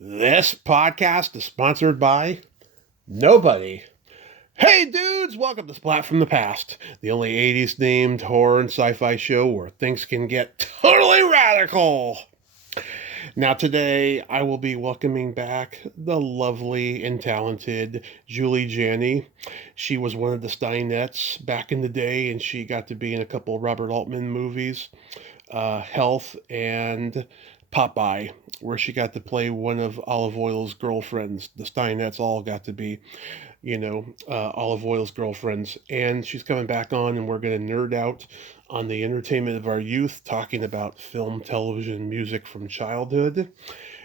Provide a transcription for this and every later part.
This podcast is sponsored by nobody. Hey dudes, welcome to Splat from the Past, the only 80s themed horror and sci-fi show where things can get totally radical. Now today I will be welcoming back the lovely and talented Julie Janney. She was one of the Steinettes back in the day and she got to be in a couple of Robert Altman movies. Health and Popeye, where she got to play one of Olive Oil's girlfriends. The Steinettes all got to be, Olive Oil's girlfriends. And she's coming back on, and we're going to nerd out on the entertainment of our youth, talking about film, television, music from childhood.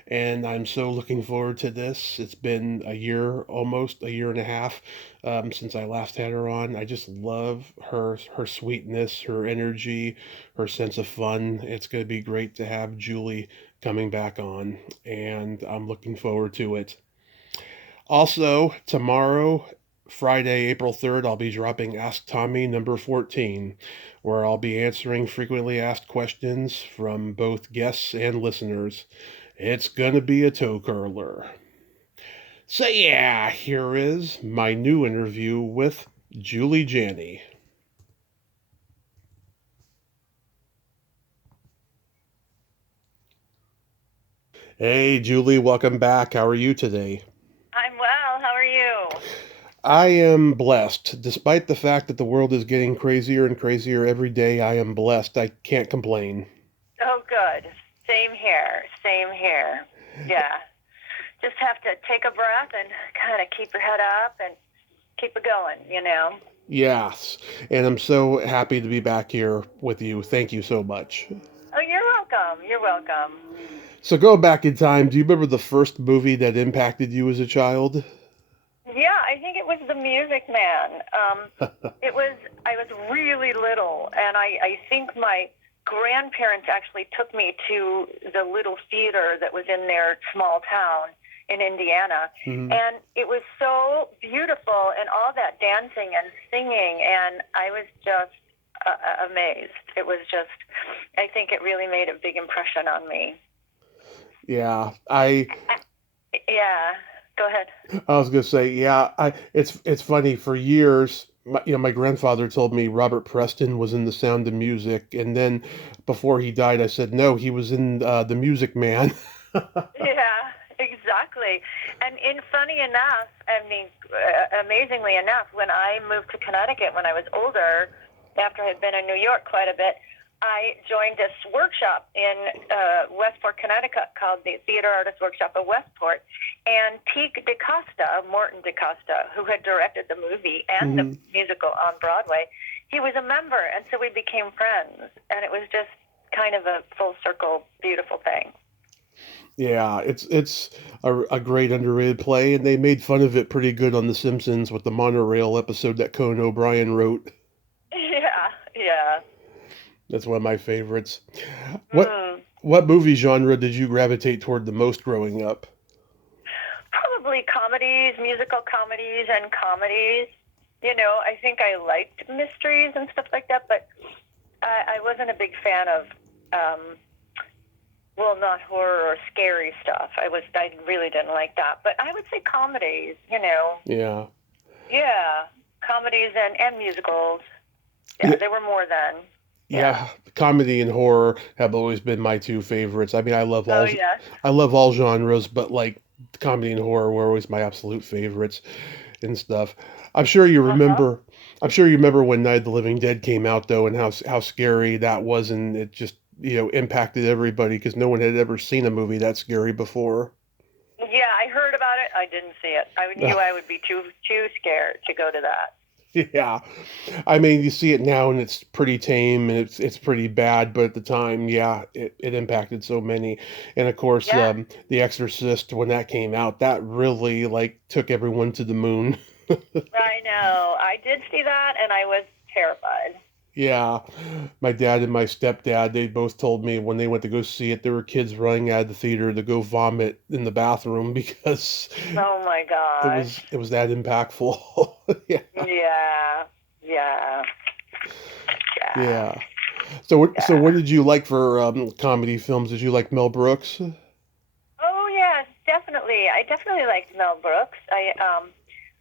And I'm so looking forward to this. It's been a year, almost a year and a half, since I last had her on. I just love her sweetness, her energy, her sense of fun. It's going to be great to have Julie coming back on, and I'm looking forward to it. Also, tomorrow, Friday, April 3rd, I'll be dropping Ask Tommy number 14, where I'll be answering frequently asked questions from both guests and listeners. It's gonna be a toe curler. So, yeah, here is my new interview with Julie Janney. Hey, Julie, welcome back. How are you today? I'm well. How are you? I am blessed. Despite the fact that the world is getting crazier and crazier every day, I am blessed. I can't complain. Oh, good. Same here. Same here. Yeah. Just have to take a breath and kind of keep your head up and keep it going. Yes, and I'm so happy to be back here with you. Thank you so much. Oh, you're welcome. You're welcome. So, go back in time. Do you remember the first movie that impacted you as a child? Yeah, I think it was The Music Man. I was really little, and I think my grandparents actually took me to the little theater that was in their small town in Indiana. Mhm. And it was so beautiful and all that dancing and singing, and I was just amazed. It was just, I think it really made a big impression on me. Yeah, I Yeah, go ahead. I was gonna say, yeah, it's funny. For years, my grandfather told me Robert Preston was in The Sound of Music, and then before he died, I said no, he was in The Music Man. Yeah, exactly. And funny enough, I mean, amazingly enough, when I moved to Connecticut when I was older, after I had been in New York quite a bit, I joined this workshop in Westport, Connecticut called the Theater Artists Workshop of Westport. And Teak DaCosta, Morton DaCosta, who had directed the movie and the Hmm. musical on Broadway, he was a member. And so we became friends. And it was just kind of a full circle, beautiful thing. Yeah, it's a great underrated play, and they made fun of it pretty good on The Simpsons with the monorail episode that Conan O'Brien wrote. Yeah, yeah. That's one of my favorites. What Mm. what movie genre did you gravitate toward the most growing up? Probably comedies, musical comedies, and comedies. I think I liked mysteries and stuff like that, but I wasn't a big fan of, um, well, not horror or scary stuff. I really didn't like that. But I would say comedies. Yeah. Yeah, comedies and musicals. Yeah, Yeah, there were more then. Yeah. yeah, comedy and horror have always been my two favorites. I mean, Oh, yeah. I love all genres, but like comedy and horror were always my absolute favorites and stuff. I'm sure you Uh-huh. remember. I'm sure you remember when Night of the Living Dead came out though, and how scary that was, and it just impacted everybody because no one had ever seen a movie that scary before. Yeah, I heard about it. I didn't see it. I knew I would be too scared to go to that. Yeah, I mean, you see it now and it's pretty tame and it's pretty bad, but at the time, yeah, it impacted so many. And of course, Yeah, The Exorcist, when that came out, that really like took everyone to the moon. I know. I did see that, and I was terrified. Yeah, my dad and my stepdad, they both told me when they went to go see it, there were kids running out of the theater to go vomit in the bathroom because Oh my gosh. it was that impactful. Yeah, Yeah, yeah, yeah. yeah. So Yeah. what did you like for comedy films? Did you like Mel Brooks? Oh yes, I definitely liked Mel Brooks. I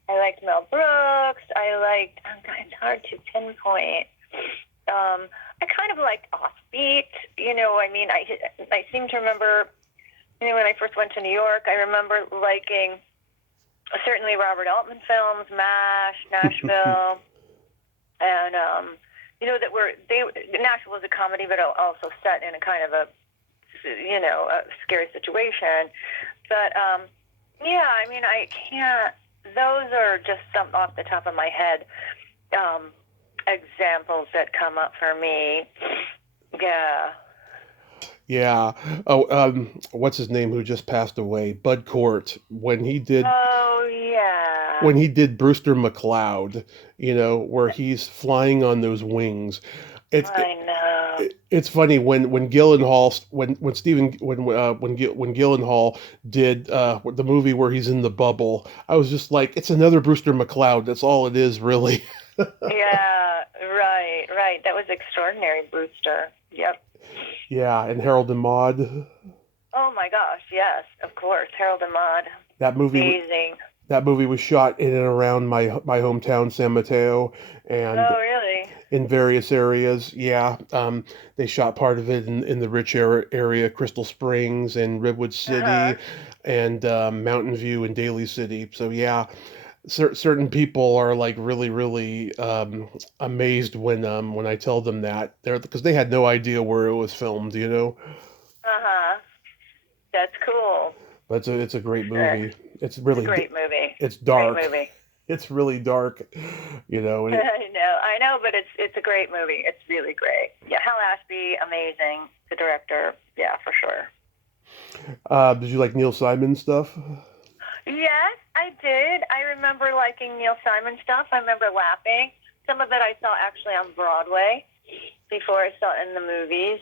liked Mel Brooks. It's hard to pinpoint. I kind of liked Offbeat. I seem to remember, when I first went to New York, I remember liking certainly Robert Altman films, MASH, Nashville, and Nashville was a comedy, but also set in a kind of a scary situation. But I can't. Those are just some off the top of my head examples that come up for me. Yeah. Yeah. Oh, what's his name who just passed away? Bud Cort. When he did Brewster McCloud, where he's flying on those wings. I know. It's funny when Gyllenhaal when Gyllenhaal did the movie where he's in the bubble. I was just like, it's another Brewster McCloud. That's all it is, really. Yeah, right. That was extraordinary, Brewster. Yep. Yeah, and Harold and Maude. Oh my gosh, yes, of course, Harold and Maude. That movie. Amazing. That movie was shot in and around my hometown, San Mateo, and oh really? In various areas. Yeah, they shot part of it in the rich area, Crystal Springs and Redwood City, and Mountain View and Daly City. So yeah, certain people are like really, really amazed when I tell them that because they had no idea where it was filmed. That's cool. But it's a great movie. It's really a great movie. It's dark. Great movie. It's really dark, I know, but it's a great movie. It's really great. Yeah, Hal Ashby, amazing. The director, yeah, for sure. Did you like Neil Simon stuff? Yes, I did. I remember liking Neil Simon stuff. I remember laughing. Some of it I saw actually on Broadway before I saw it in the movies,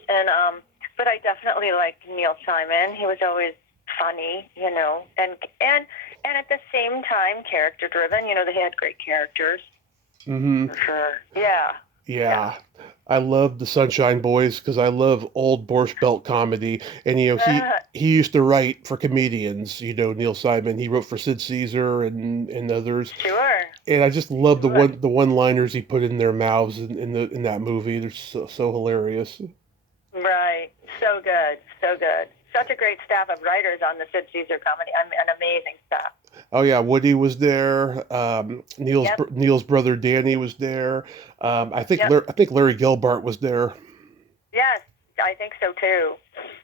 but I definitely liked Neil Simon. He was always funny, and at the same time character driven. They had great characters. Mm-hmm. For sure. Yeah. I love the Sunshine Boys because I love old Borscht Belt comedy, and he used to write for comedians. Neil Simon. He wrote for Sid Caesar and others. Sure. And I just love the one-liners he put in their mouths in that movie. They're so hilarious. Right. So good. Such a great staff of writers on the Sid Caesar comedy. An amazing staff. Oh yeah, Woody was there. Neil's brother Danny was there. I think Larry Gilbart was there. Yes, I think so too.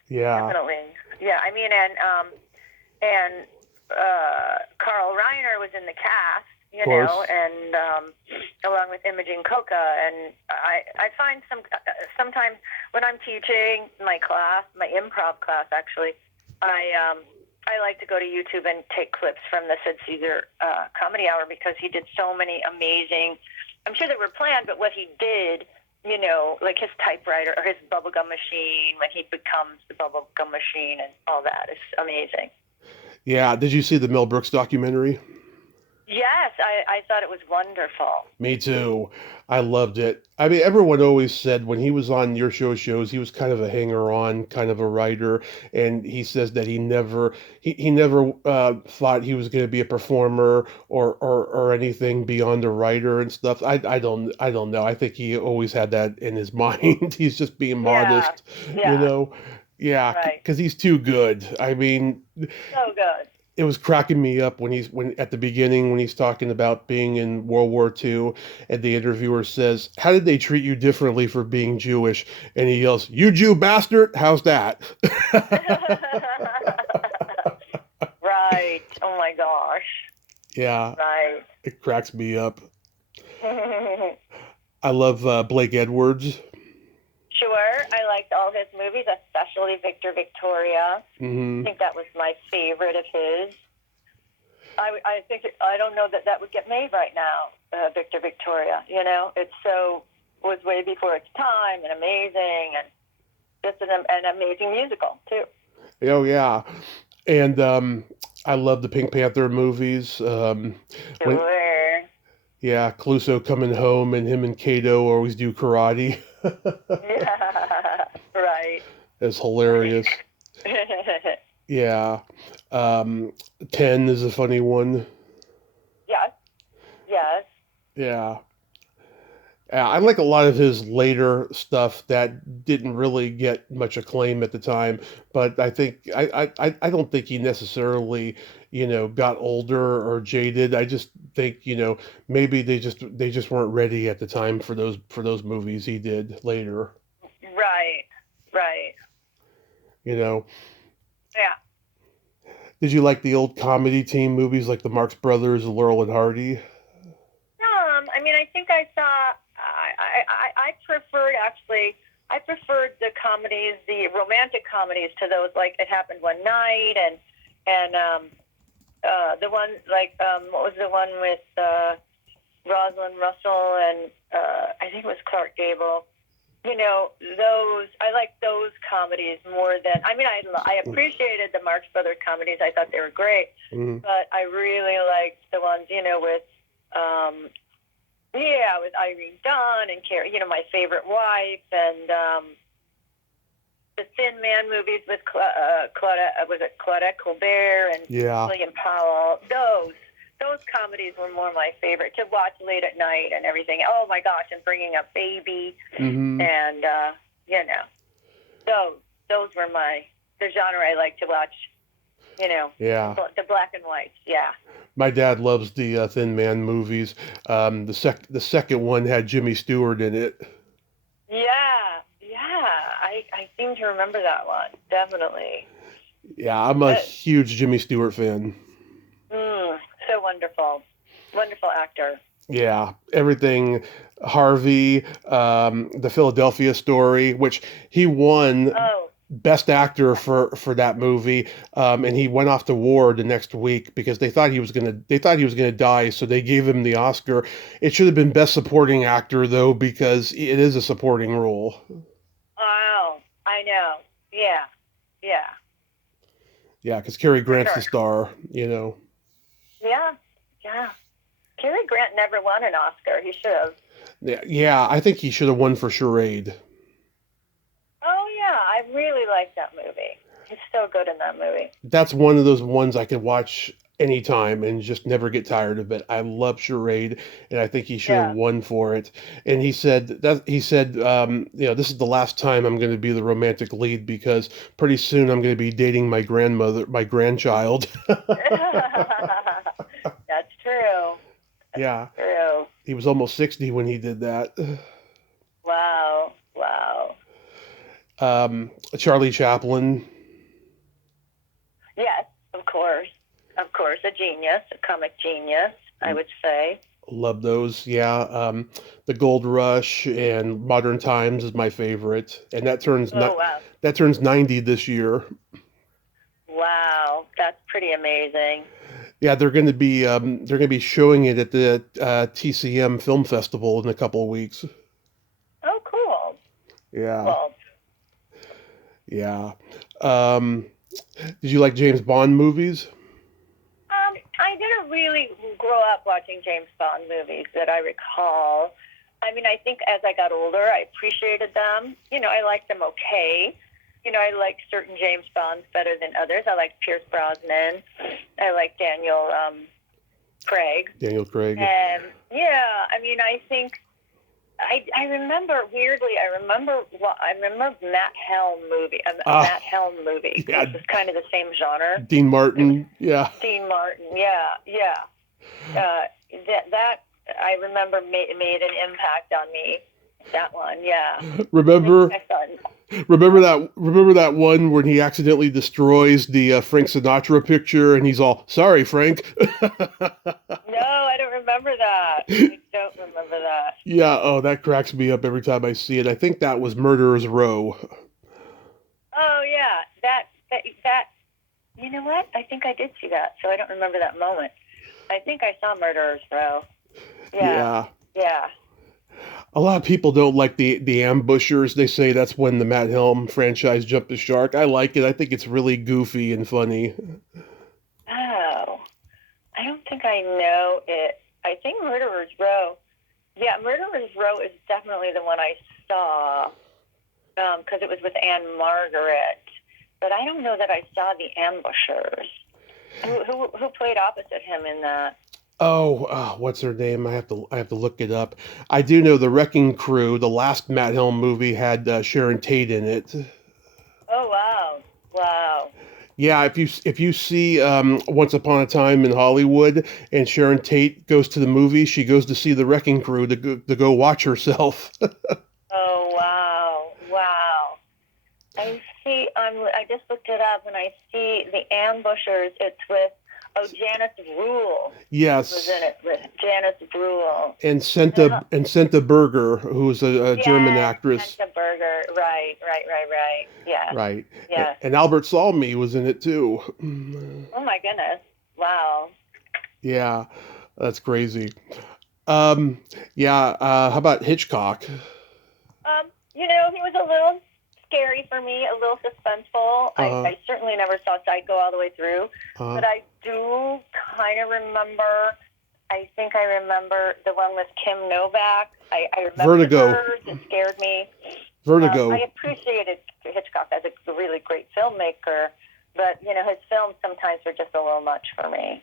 Yeah. Definitely. Yeah, and Carl Reiner was in the cast, and along with Imogen Coca, and I find sometimes when I'm teaching my improv class, actually, I like to go to YouTube and take clips from the Sid Caesar Comedy Hour because he did so many amazing. I'm sure they were planned, but what he did, like his typewriter or his bubblegum machine when he becomes the bubblegum machine and all that is amazing. Yeah. Did you see the Mel Brooks documentary? Yes, I thought it was wonderful. Me too. I loved it. I mean, everyone always said when he was on your shows, he was kind of a hanger-on, kind of a writer, and he says that he never thought he was going to be a performer or anything beyond a writer and stuff. I don't know. I think he always had that in his mind. He's just being modest, Yeah, because he's too good. I mean, so good. It was cracking me up when at the beginning when he's talking about being in World War II, and the interviewer says, "How did they treat you differently for being Jewish?" And he yells, "You Jew bastard! How's that?" Right. Oh my gosh. Yeah. Right. It cracks me up. I love Blake Edwards. Sure, I liked all his movies, especially Victor Victoria. Mm-hmm. I think that was my favorite of his. I think I don't know that would get made right now, Victor Victoria. It was way before its time and amazing, and just an amazing musical too. Oh yeah, and I love the Pink Panther movies. Sure. Clouseau coming home and him and Kato always do karate. Yeah, right. It's hilarious. Yeah. Um, 10 is a funny one. Yes. Yes. Yeah. I like a lot of his later stuff that didn't really get much acclaim at the time, but I don't think he necessarily, got older or jaded. I just think, maybe they just weren't ready at the time for those movies he did later. Right. Right. You know, Yeah. did you like the old comedy team movies like the Marx Brothers, Laurel and Hardy? I mean, I think I saw. I preferred actually. I preferred the comedies, the romantic comedies, to those like It Happened One Night and the one like what was the one with Rosalind Russell and I think it was Clark Gable. Those I like those comedies more than. I mean, I appreciated the Marx Brothers comedies. I thought they were great, Mm. but I really liked the ones with. Yeah, with Irene Dunn and Carrie, My Favorite Wife, and the Thin Man movies with Claudette Colbert and Yeah. William Powell. Those comedies were more my favorite to watch late at night and everything. Oh my gosh, and Bringing Up Baby, Hmm. and those were the genre I like to watch. Yeah. The black and whites. Yeah. My dad loves the Thin Man movies. The second one had Jimmy Stewart in it. Yeah, yeah. I seem to remember that one. Definitely. Yeah, I'm a huge Jimmy Stewart fan. So wonderful. Wonderful actor. Yeah, everything. Harvey, the Philadelphia Story, which he won Oh, Best Actor for that movie, and he went off to war the next week because they thought he was gonna die, so they gave him the Oscar. It should have been Best Supporting Actor though because it is a supporting role. wow. I know. Yeah. Yeah. Yeah, because Cary For Grant's the sure. star. Yeah. Yeah. Cary Grant never won an Oscar. He should have. Yeah, I think he should have won for Charade. Oh, yeah. I really like that movie. He's so good in that movie. That's one of those ones I could watch anytime and just never get tired of it. I love Charade, and I think he should have Yeah. won for it. And this is the last time I'm going to be the romantic lead because pretty soon I'm going to be dating my grandchild. That's true. Yeah, True. he was almost 60 when he did that. Wow. Wow. Charlie Chaplin. Yes, of course. Of course. A genius, a comic genius, I would say. Love those. Yeah. The Gold Rush and Modern Times is my favorite, and Oh, wow. that turns 90 this year. Wow. That's pretty amazing. Yeah, they're going to be showing it at the TCM Film Festival in a couple of weeks. Oh, cool. Yeah. Well, Yeah. Um, did you like James Bond movies? I didn't really grow up watching James Bond movies that I recall. I mean, I think as I got older, I appreciated them. I liked them okay. I liked certain James Bonds better than others. I liked Pierce Brosnan. I liked Daniel Craig. Daniel Craig. And yeah, I mean, I think I remember weirdly. I remember Matt Helm movie. Matt Helm movie. Yeah. Which was kind of the same genre. Dean Martin. Yeah. Dean Martin. Yeah, yeah. That I remember made an impact on me. That one, yeah. Remember I thought, remember that one when he accidentally destroys the Frank Sinatra picture and he's all, "Sorry, Frank." no, I don't remember that. I don't remember that. Yeah, oh, that cracks me up every time I see it. I think that was Murderer's Row. Oh yeah, that. You know what? I think I did see that, so I don't remember that moment. I think I saw Murderer's Row. Yeah. Yeah. A lot of people don't like the ambushers. They say that's when the Matt Helm franchise jumped the shark. I like it. I think it's really goofy and funny. Oh, I don't think I know it. I think Murderer's Row. Yeah, Murderer's Row is definitely the one I saw because it was with Anne Margaret. But I don't know that I saw The Ambushers. Who played opposite him in that? What's her name? I have to look it up. I do know the Wrecking Crew, the last Matt Helm movie, had Sharon Tate in it. Oh wow, wow. Yeah, if you see Once Upon a Time in Hollywood and Sharon Tate goes to the movie, she goes to see the Wrecking Crew to go watch herself. Oh wow, wow. I see. I just looked it up, and I see the Ambushers. It's with Janice Rule was Yes, in it with Janice Rule. and Senta Berger, who's a German Yes, actress. Santa Burger. Right, right, right, right. Yes, Right. yes. And Albert Salmi was in it too. Oh my goodness. Wow. Yeah, that's crazy. Um, yeah, how about Hitchcock? He was a little scary for me, a little suspenseful. Uh, I certainly never saw Psycho all the way through, uh, but I do kind of remember. I think I remember the one with Kim Novak. I remember Vertigo. hers. It scared me. Vertigo. I appreciated Hitchcock as a really great filmmaker, but his films sometimes were just a little much for me.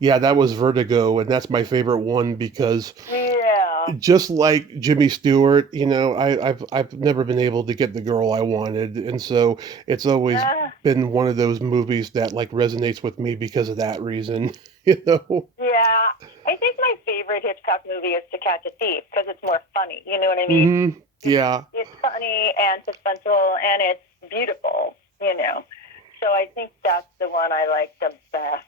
Yeah, that was Vertigo, and that's my favorite one because Yeah. just like Jimmy Stewart, I've never been able to get the girl I wanted, and so it's always been one of those movies that like resonates with me because of that reason. Yeah. I think my favorite Hitchcock movie is To Catch a Thief because it's more funny. You know what I mean? Mm-hmm. Yeah. It's funny and suspenseful and it's beautiful. So I think that's the one I like the best.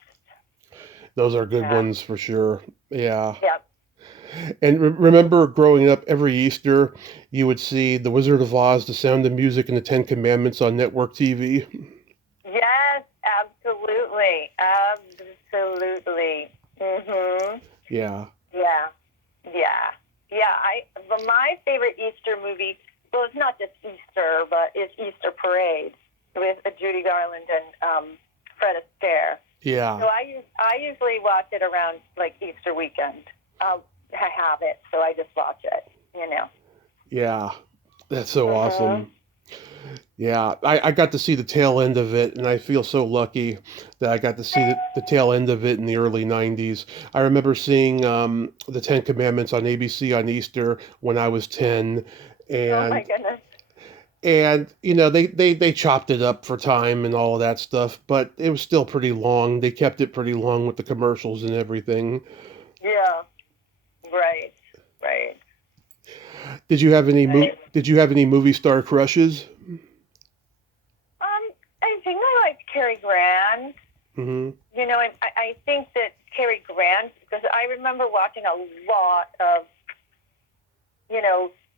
Those are good ones for sure. Yeah. Yep. And remember growing up every Easter, you would see The Wizard of Oz, The Sound of Music, and The Ten Commandments on network TV. Yes, absolutely. Absolutely. Mhm. Yeah. Yeah. Yeah. Yeah. My favorite Easter movie, well, it's not just Easter, but it's Easter Parade with Judy Garland and Fred Astaire. Yeah. So I usually watch it around like Easter weekend. I have it, so I just watch it. Yeah. That's so awesome. Yeah, I got to see the tail end of it, and I feel so lucky that I got to see the tail end of it in the early 90s. I remember seeing the Ten Commandments on ABC on Easter when I was 10, Oh my and goodness. they chopped it up for time and all of that stuff, but it was still pretty long. They kept it pretty long with the commercials and everything. Yeah. Right. Right. Did you have any Right. Did you have any movie star crushes? I think I liked Cary Grant. Mm-hmm. I think that Cary Grant, because I remember watching a lot of,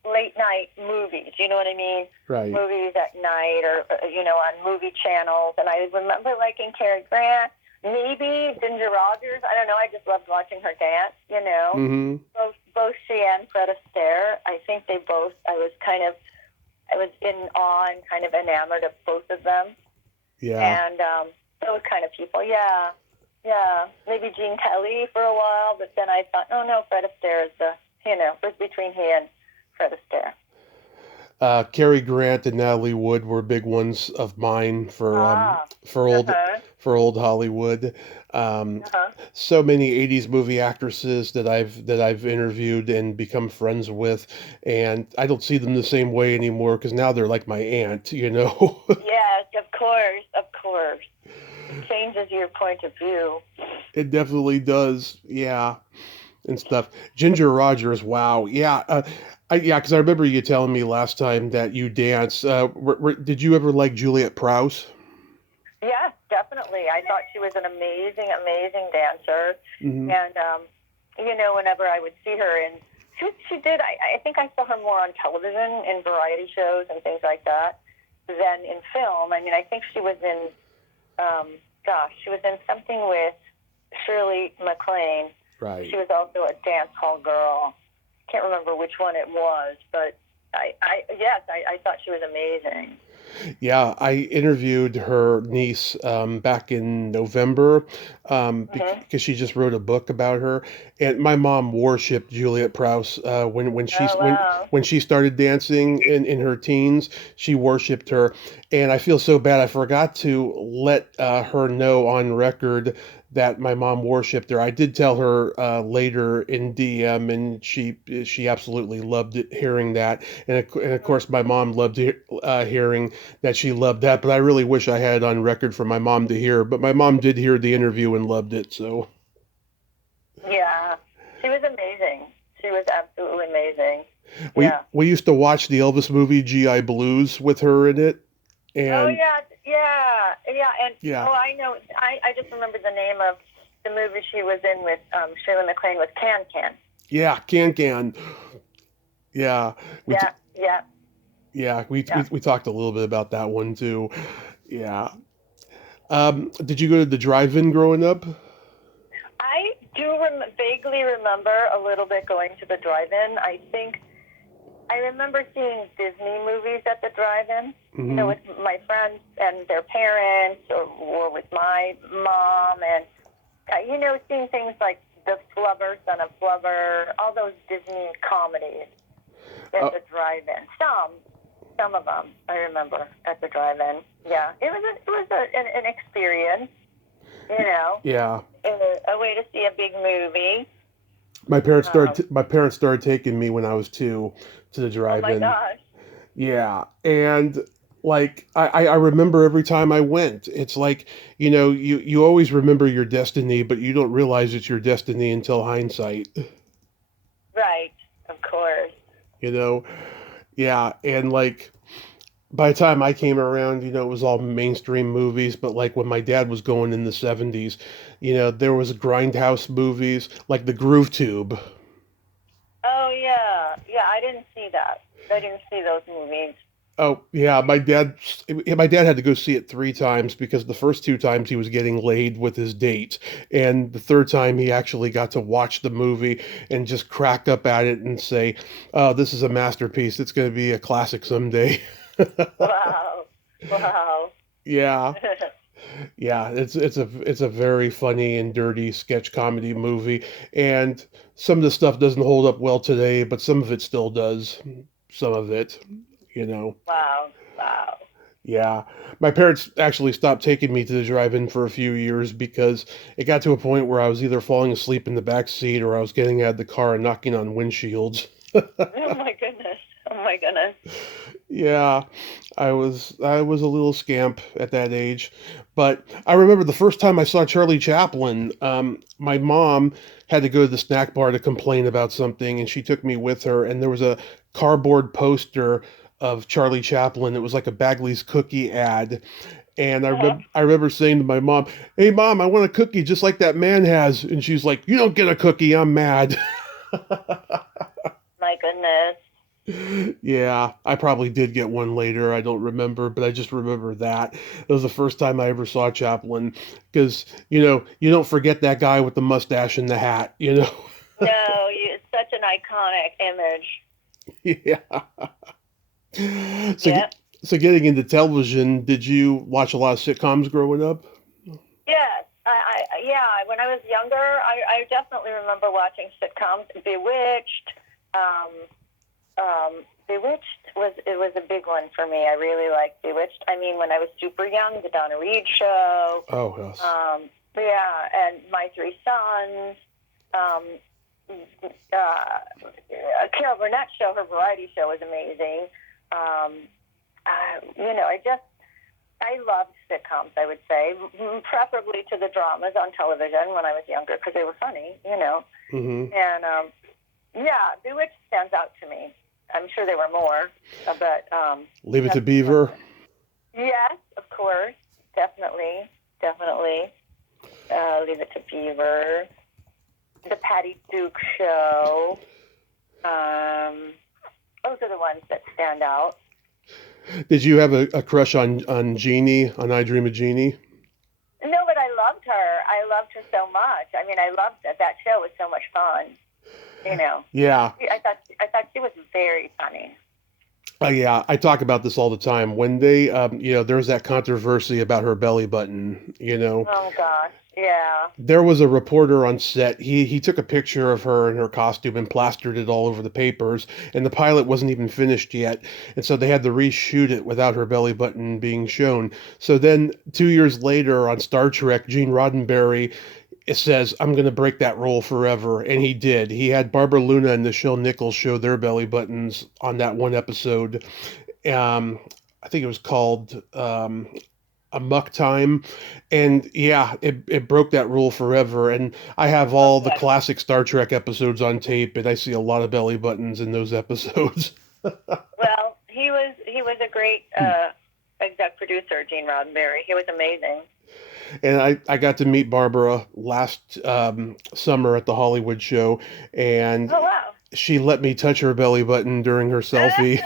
late night movies. You know what I mean? Right. Movies at night or, on movie channels. And I remember liking Cary Grant. Maybe Ginger Rogers. I don't know. I just loved watching her dance, Mm-hmm. Both she and Fred Astaire. I think they both, I was in awe and kind of enamored of both of them. Yeah. And those kind of people, yeah. Maybe Gene Kelly for a while, but then I thought, oh no, Fred Astaire is was between he and Fred Astaire. Cary Grant and Natalie Wood were big ones of mine for old Hollywood. So many '80s movie actresses that I've interviewed and become friends with, and I don't see them the same way anymore because now they're like my aunt. Yes, of course. It changes your point of view. It definitely does. Yeah. And stuff. Ginger Rogers, wow. Yeah. Because I remember you telling me last time that you dance. Did you ever like Juliet Prowse? Yes, definitely. I thought she was an amazing, amazing dancer. Mm-hmm. And, whenever I would see her, and she did, I think I saw her more on television in variety shows and things like that than in film. I mean, I think she was in, she was in something with Shirley MacLaine. Right. She was also a dance hall girl. Can't remember which one it was, but I thought she was amazing. Yeah, I interviewed her niece back in November Hmm. because she just wrote a book about her, and my mom worshipped Juliet Prowse Oh, wow. when she started dancing in her teens. She worshipped her, and I feel so bad. I forgot to let her know on record that my mom worshipped her. I did tell her later in DM, and she absolutely loved it, hearing that, and of course my mom loved hearing that she loved that, but I really wish I had it on record for my mom to hear. But my mom did hear the interview and loved it. So Yeah. She was amazing. She was absolutely amazing. we Yeah. we used to watch the Elvis movie GI Blues with her in it, Oh, and yeah. Yeah. Yeah. And, yeah, oh, I know. I just remember the name of the movie she was in with Shirley MacLaine with Can Can. yeah, Can, yeah, we t- Yeah. Yeah. yeah Yeah. we talked a little bit about that one too. Yeah. Did you go to the drive-in growing up? I do vaguely remember a little bit going to the drive-in. I think I remember seeing Disney movies at the drive-in, Hmm. with my friends and their parents, or with my mom, and seeing things like The Flubber, Son of Flubber, all those Disney comedies at the drive-in. Some of them I remember at the drive-in. Yeah, an experience, you know, Yeah. a way to see a big movie. My parents started taking me when I was 2 to the Oh my drive-in. gosh. Yeah, and like I remember every time I went, it's like, you always remember your destiny, but you don't realize it's your destiny until hindsight, Right, of course. you know? Yeah, and like by the time I came around, it was all mainstream movies, but like when my dad was going in the 70s, there was grindhouse movies like The Groove Tube. Oh yeah, yeah. I didn't see that. I didn't see those movies. Oh yeah, my dad had to go see it 3 times because the first 2 times he was getting laid with his date, and the third time he actually got to watch the movie and just crack up at it and say, "Oh, this is a masterpiece. It's going to be a classic someday." Wow, wow. Yeah, yeah, it's a very funny and dirty sketch comedy movie, and some of the stuff doesn't hold up well today, but some of it still does. Some of it, you know. Wow, wow. Yeah. My parents actually stopped taking me to the drive-in for a few years because it got to a point where I was either falling asleep in the back seat or I was getting out of the car and knocking on windshields. Oh my goodness. Oh my goodness. Yeah, I was a little scamp at that age, but I remember the first time I saw Charlie Chaplin. My mom had to go to the snack bar to complain about something, and she took me with her. And there was a cardboard poster of Charlie Chaplin. It was like a Bagley's cookie ad, and Uh-huh. I remember saying to my mom, "Hey, mom, I want a cookie just like that man has," and she's like, "You don't get a cookie. I'm mad." My goodness. Yeah, I probably did get one later. I don't remember, but I just remember that. It was the first time I ever saw Chaplin because, you don't forget that guy with the mustache and the hat. No, it's such an iconic image. Yeah. So, Yep. so getting into television, did you watch a lot of sitcoms growing up? Yes. Yeah. When I was younger, I definitely remember watching sitcoms. Bewitched was a big one for me. I really liked Bewitched. I mean, when I was super young, the Donna Reed show. Oh, yes. Yeah, and My Three Sons. Um, Carol Burnett show, her variety show was amazing. I loved sitcoms, I would say, preferably to the dramas on television when I was younger because they were funny. Hmm. And yeah, Bewitched stands out to me. I'm sure there were more, but Leave It to that's one of Beaver. them. Yes, of course, definitely. Leave It to Beaver, the Patty Duke show. Those are the ones that stand out. Did you have a crush on Jeannie, on I Dream of Jeannie? No, but I loved her. I loved her so much. I mean, I loved that. That show was so much fun. You know, Yeah. I thought she was very funny. Yeah, I talk about this all the time. When they, there was that controversy about her belly button. Oh gosh, yeah. There was a reporter on set. He took a picture of her in her costume and plastered it all over the papers. And the pilot wasn't even finished yet, and so they had to reshoot it without her belly button being shown. So then, 2 years later, on Star Trek, Gene Roddenberry it says, I'm going to break that rule forever. And he did. He had Barbara Luna and Nichelle Nichols show their belly buttons on that one episode. Um, I think it was called Amok Time. And yeah, it broke that rule forever. And I have all the Okay. classic Star Trek episodes on tape, and I see a lot of belly buttons in those episodes. Well, he was a great exec producer, Gene Roddenberry. He was amazing. And I got to meet Barbara last summer at the Hollywood show, and Oh wow. she let me touch her belly button during her selfie.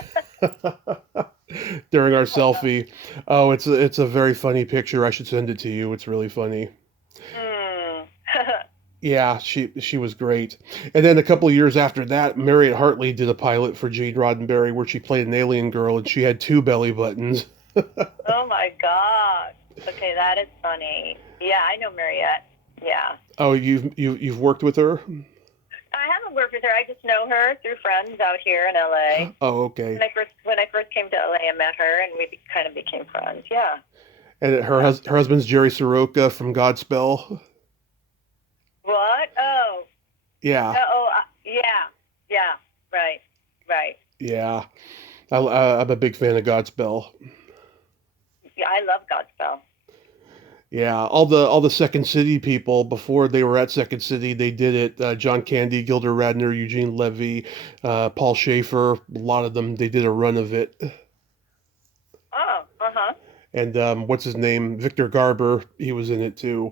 During our selfie. Oh, it's a very funny picture. I should send it to you. It's really funny. Hmm. Yeah, she was great. And then a couple of years after that, Mariette Hartley did a pilot for Gene Roddenberry where she played an alien girl and she had two belly buttons. Oh my God. Okay, that is funny. Yeah, I know Mariette. Yeah. Oh, you've worked with her? I haven't worked with her. I just know her through friends out here in LA. Oh, okay. When I first came to LA, I met her, and we kind of became friends. Yeah. And her husband's Jerry Soroka from Godspell. What? Oh. Yeah. Yeah. Yeah. Right. Right. Yeah. I'm a big fan of Godspell. Yeah, I love Godspell. Yeah, all the Second City people before they were at Second City, they did it. John Candy, Gilder Radner, Eugene Levy, Paul Schaefer, a lot of them. They did a run of it. Oh. Uh huh. And what's his name? Victor Garber, he was in it too.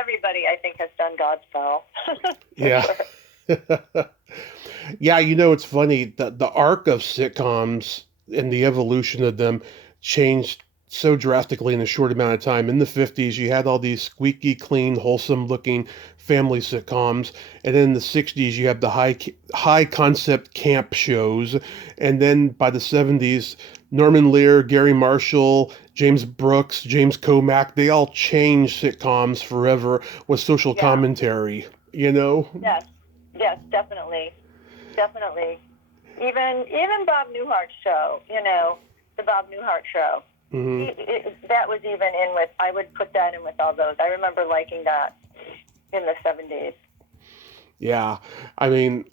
Everybody, I think, has done Godspell. Yeah. Sure. Yeah, it's funny. The arc of sitcoms and the evolution of them changed so drastically in a short amount of time. In the 50s, you had all these squeaky clean, wholesome looking family sitcoms. And then in the 60s, you have the high concept camp shows. And then by the 70s, Norman Lear, Gary Marshall, James Brooks, James Kovac, they all changed sitcoms forever with social Yeah. commentary, Yes. Yes, definitely. Definitely. Even Bob Newhart's show, the Bob Newhart show. Hmm. That was even in with, I would put that in with all those. I remember liking that in the 70s. Yeah. I mean,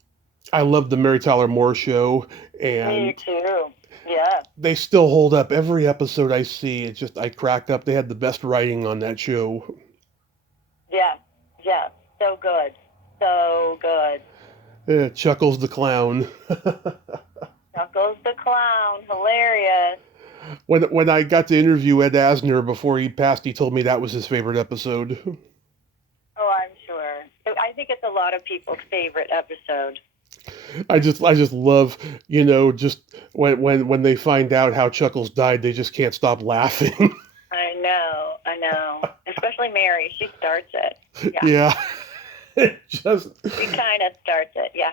I love the Mary Tyler Moore show, Me and too. Yeah. they still hold up. Every episode I see, it's just, I crack up. They had the best writing on that show. Yeah. Yeah. So good. So good. Chuckles the Clown. Knuckles the Clown. Hilarious. When I got to interview Ed Asner before he passed, he told me that was his favorite episode. Oh, I'm sure. I think it's a lot of people's favorite episode. I just love, just when they find out how Chuckles died, they just can't stop laughing. I know. Especially Mary. She starts it. Yeah. Yeah. Just She kind of starts it. Yeah.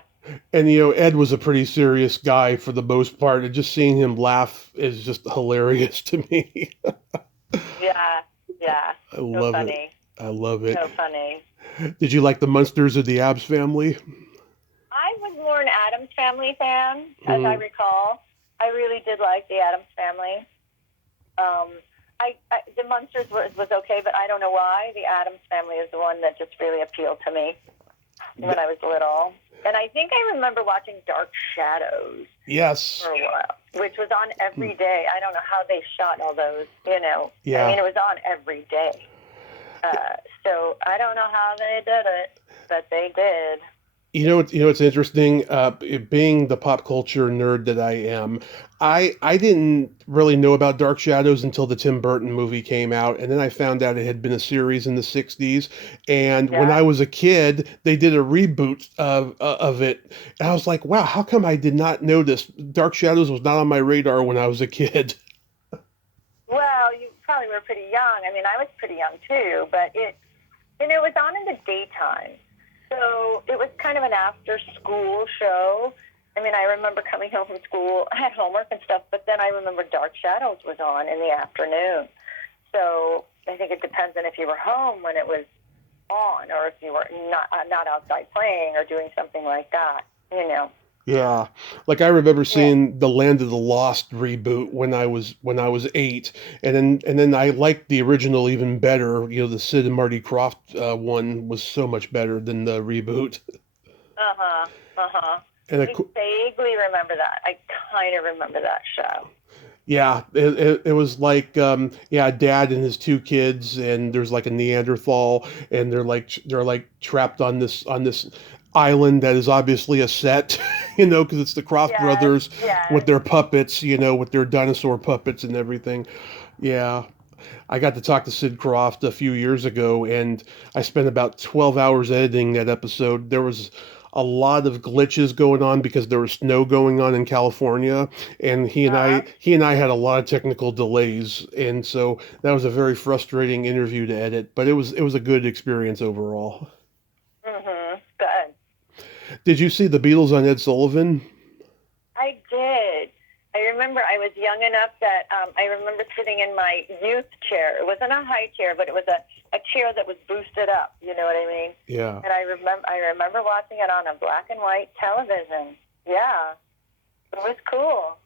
and Ed was a pretty serious guy for the most part, and just seeing him laugh is just hilarious to me. Yeah. Yeah. I So love it. funny. I love it. So funny. Did you like the Munsters or the Abbs Family? I was more an Addams Family fan, as I recall. I really did like the Addams Family. The Munsters was okay, but I don't know why. The Addams Family is the one that just really appealed to me when I was little. And I think I remember watching Dark Shadows Yes. for a while, which was on every day. I don't know how they shot all those, Yeah. I mean, it was on every day. So I don't know how they did it, but they did. It's interesting. Being the pop culture nerd that I am, I didn't really know about Dark Shadows until the Tim Burton movie came out, and then I found out it had been a series in the '60s. And when Yeah. I was a kid, they did a reboot of it, and I was like, "Wow, how come I did not know this? Dark Shadows was not on my radar when I was a kid." Well, you probably were pretty young. I mean, I was pretty young too, but it was on in the daytime. So it was kind of an after-school show, I mean, I remember coming home from school. I had homework and stuff, but then I remember Dark Shadows was on in the afternoon. So I think it depends on if you were home when it was on, or if you were not outside playing or doing something like that. You know. Yeah, like I remember seeing the Land of the Lost reboot when I was 8, and then I liked the original even better. You know, the Sid and Marty Krofft one was so much better than the reboot. And I vaguely remember that. I kind of remember that show. yeah, it was like yeah, dad and his two kids, and there's like a Neanderthal, and they're like trapped on this island that is obviously a set, because it's the Kroft Yes, brothers with yes. their puppets, with their dinosaur puppets and everything. Yeah, I got to talk to Sid Kroft a few years ago, and I spent about 12 hours editing that episode. There was a lot of glitches going on because there was snow going on in California, and he and Uh-huh. I he and I had a lot of technical delays, and so that was a very frustrating interview to edit, but it was a good experience overall. Good. Did you see the Beatles on Ed Sullivan? I did. I remember I was young enough that I remember sitting in my youth chair. It wasn't a high chair, but it was a chair that was boosted up. You know what I mean? Yeah. And I remember watching it on a black and white television. Yeah, it was cool.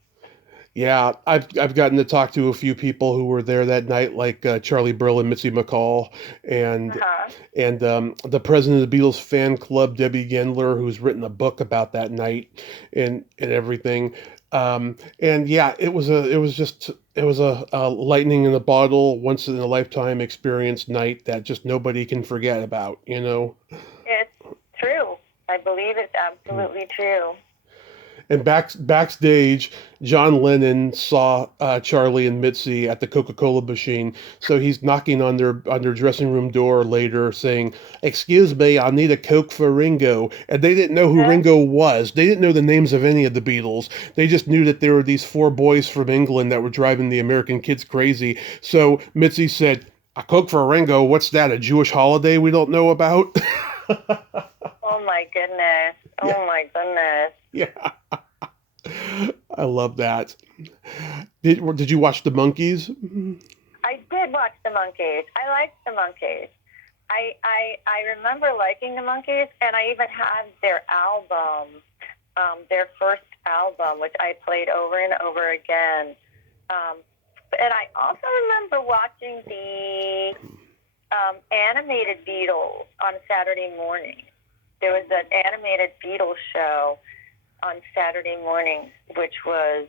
Yeah, I've gotten to talk to a few people who were there that night, like Charlie Brill and Mitzi McCall, and Uh-huh. the president of the Beatles fan club, Debbie Gendler, who's written a book about that night and everything. And yeah, it was a lightning in a bottle, once in a lifetime experience night that just nobody can forget about. It's true. I believe it's absolutely true. And backstage, John Lennon saw Charlie and Mitzi at the Coca-Cola machine, so he's knocking on their dressing room door later, saying, "Excuse me, I need a Coke for Ringo." And they didn't know who Huh? Ringo was. They didn't know the names of any of the Beatles. They just knew that there were these four boys from England that were driving the American kids crazy. So Mitzi said, "A Coke for Ringo? What's that? A Jewish holiday we don't know about?" Oh my goodness. Yeah, Oh my goodness. yeah. I love that. Did you watch the Monkees? I did watch the Monkees. I liked the Monkees. I remember liking the Monkees, and I even had their album, their first album, which I played over and over again. And I also remember watching the animated Beatles on Saturday morning. There was an animated Beatles show on Saturday morning, which was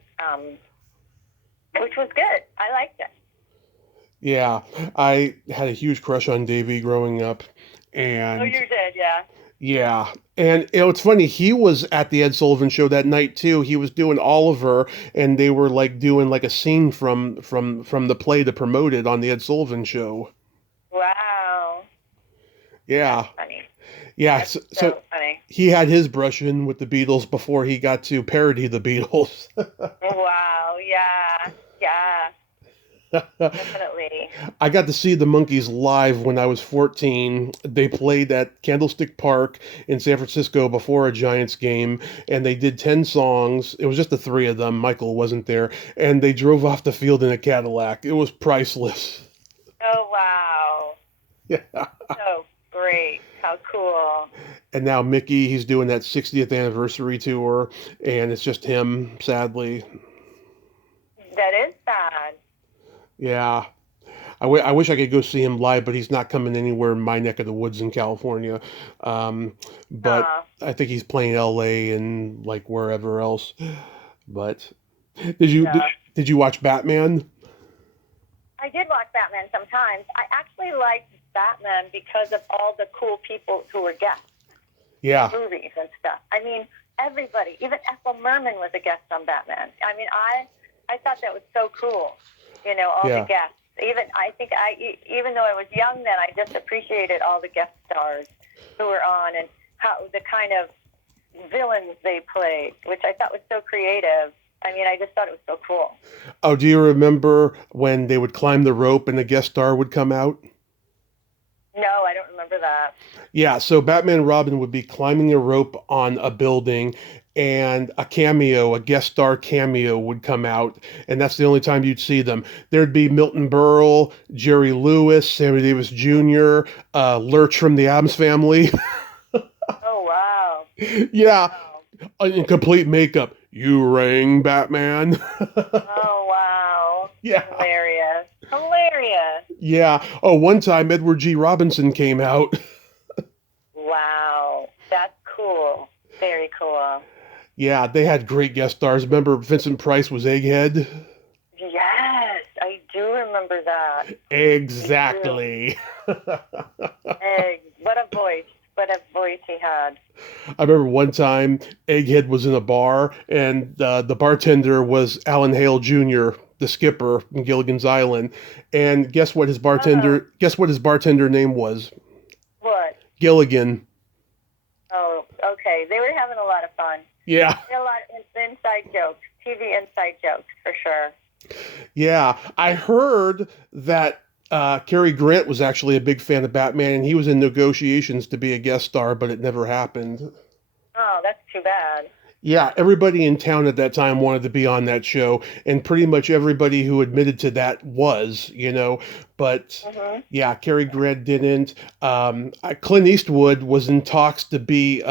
good. I liked it. Yeah, I had a huge crush on Davy growing up, Oh, and you did, yeah. yeah, and it's funny. He was at the Ed Sullivan show that night too. He was doing Oliver, and they were like doing like a scene from the play to promote it on the Ed Sullivan show. Wow, that's Yeah, funny. yeah. That's So so funny. he had his brush in with the Beatles before he got to parody the Beatles. Wow, yeah, yeah, definitely. I got to see the Monkees live when I was 14. They played at Candlestick Park in San Francisco before a Giants game, and they did 10 songs. It was just the three of them. Michael wasn't there, and they drove off the field in a Cadillac. It was priceless. Oh, wow. Yeah. So great. How cool. And now Mickey, he's doing that 60th anniversary tour, and it's just him, sadly. That is sad. Yeah. I wish I could go see him live, but he's not coming anywhere in my neck of the woods in California. But Uh, I think he's playing LA and like wherever else. But did you did, yeah. did you watch Batman? I did watch Batman sometimes. I actually liked Batman because of all the cool people who were guests Yeah, in movies and stuff. I mean, everybody, even Ethel Merman was a guest on Batman. I mean, I thought that was so cool. All yeah, the guests. Even though I was young then, I just appreciated all the guest stars who were on and how the kind of villains they played, which I thought was so creative. I mean, I just thought it was so cool. Oh, do you remember when they would climb the rope and the guest star would come out? No, I don't remember that. Yeah, so Batman and Robin would be climbing a rope on a building, and a guest star cameo would come out, and that's the only time you'd see them. There'd be Milton Berle, Jerry Lewis, Sammy Davis Jr., Lurch from the Addams Family. Oh, wow. Yeah, Wow. in complete makeup. You rang, Batman. Oh, wow. Yeah. Hilarious. Hilarious. Yeah. Oh, one time Edward G. Robinson came out. Wow. That's cool. Very cool. Yeah, they had great guest stars. Remember Vincent Price was Egghead? Yes, I do remember that. Exactly. Hey, what a voice. What a voice he had. I remember one time Egghead was in a bar, and the bartender was Alan Hale Jr., the skipper in Gilligan's Island. And guess what his bartender name was? What? Gilligan. Oh, okay. They were having a lot of fun. Yeah. A lot of inside jokes, TV inside jokes, for sure. Yeah. I heard that Cary Grant was actually a big fan of Batman, and he was in negotiations to be a guest star, but it never happened. Oh, that's too bad. Yeah, everybody in town at that time wanted to be on that show, and pretty much everybody who admitted to that was. But Mm-hmm. yeah, Cary Grant didn't. Clint Eastwood was in talks to be